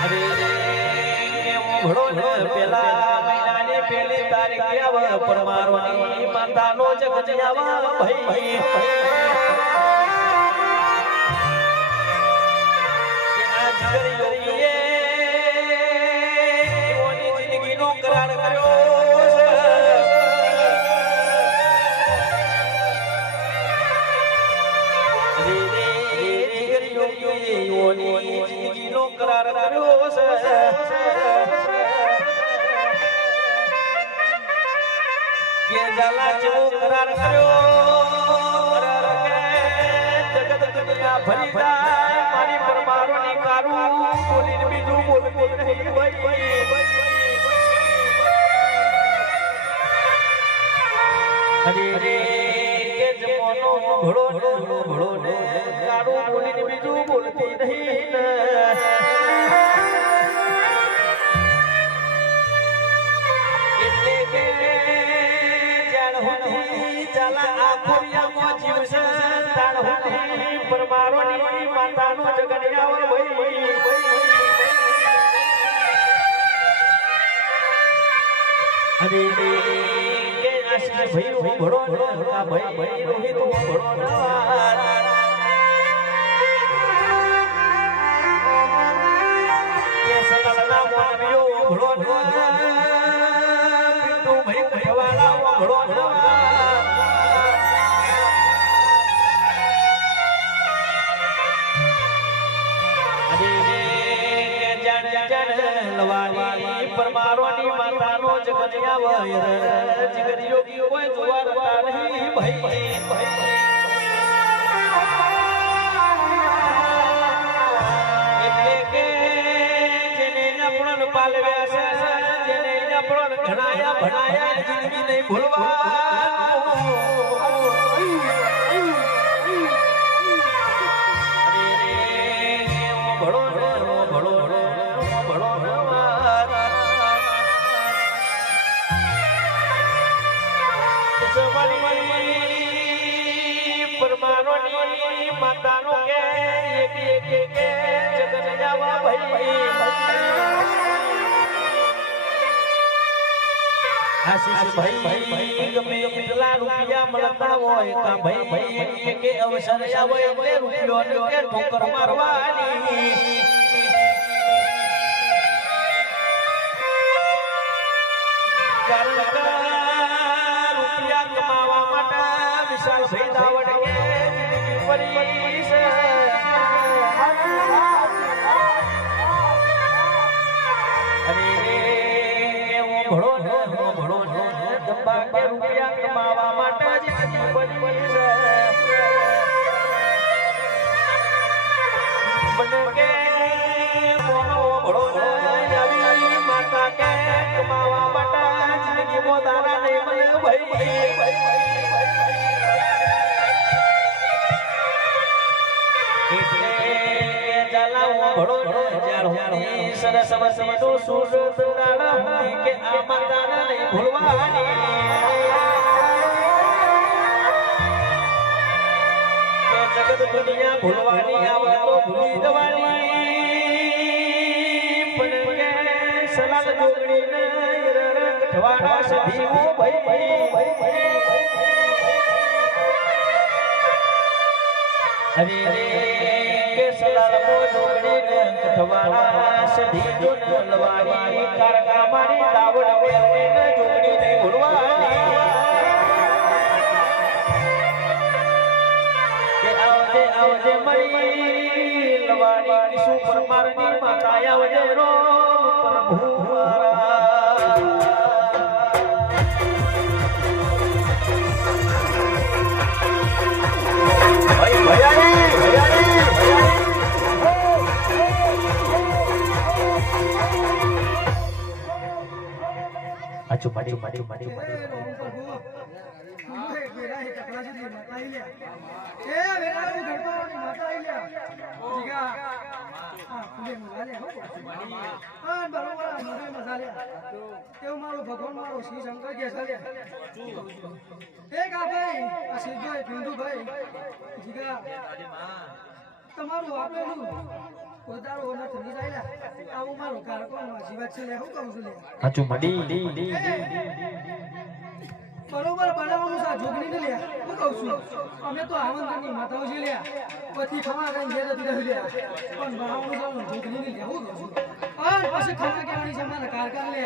અરે ઘોડો ને પેલા મહિનાની પેલી તારીખે આવે પરમારોની માતાનો જગજિયાવા ભાઈ આ જીગર યોગીએ ઓની જિંદગીનો કરાર કર્યો છે જીગર યોગીએ ઓની જિંદગીનો કરાર કર્યો છે કે જલા જેવો કરાર કર્યો જગત દુનિયા ભરી જાય મારી પરમારોની કારું બોલીને બીજું બોલતી નહીં ભાઈ હરે રે કે જમોનો ઘોડો ને કારું બોલીને બીજું બોલતી નહીં એટલે કે ચાલા આખોરિયામાં જીવશે તાણ હોતી પરમારોની માતાનો જગડિયાવો ભાઈ અરે કે આશીષ ભાઈ હું ઘોડો ના ભાઈ રોહિત હું ઘોડો ના કે સલામના મોનવીઓ ઘોડો ના પિંટુ ભાઈ કહેવાલા ઘોડો ના પરમારોની માતાનો જગનિયા વૈર જીગર યોગી કોઈ જોવારતા નહીં ભાઈ એટલે કે જેને આપણને પાલવ્યા છે જેને આપણને ઘણાયા ભણાયા જિંદગી નહીં ભૂલવા પરમારોની માતાનો કે એક જગનિયાવા ભાઈ આશીષ ભાઈ ગમે એટલા રૂપિયા મળતા હોય કા ભાઈ કે અવસર આવે એટલે રૂપિયો કે ઠોકર મારવાની રૂપિયા કમાવા માટે વિશાલ ભાઈ દાવડ કે જિંદગી પરી છે અરે હું ઘોડો ગંબા કે રૂપિયા કમાવા માટે જિંદગી પરી છે બને કે ઘોડો આવી માતા કે કમાવા માટે જિંદગી મોદારા નહીં મળે ભાઈ સરસ વસીનો સુરત દાડા કે આ માતાને નહીં ભૂલવાની કે જગત દુનિયા ભૂલવાની આવે તો ભૂલી જવાની પણ કે સલાલ જોગણીને રખવાડા સધીઓ ભાઈ અરે કે સલાલ જોગણીને કઠવાડા સધી જો નલવારી કારકા મારી દાવડ વેલને જોગણી નહીં ભૂલવાની કે આવજે મરી લવારી કિશુ પરમારની માતા આવજે રો પ્રભુ ભાઈ ભયારી Acu maju તમારું આપેલું પોતાનું નથી જાય આવું મારો કારકો જીવાત છે લે હું કહું છું લે હાચું મડી બરોબર બનાવવાનું છે જોગણી ને લે હું કહું છું અમે તો આમંત્રણની માતાઓ છે લે પછી ખમા કઈ ઘેર હતી રહી લે પણ બનાવવાનું છે જોગણી ને લે હું કહું છું અને પછી ખમા કહેવાની છે મારા કારકા લે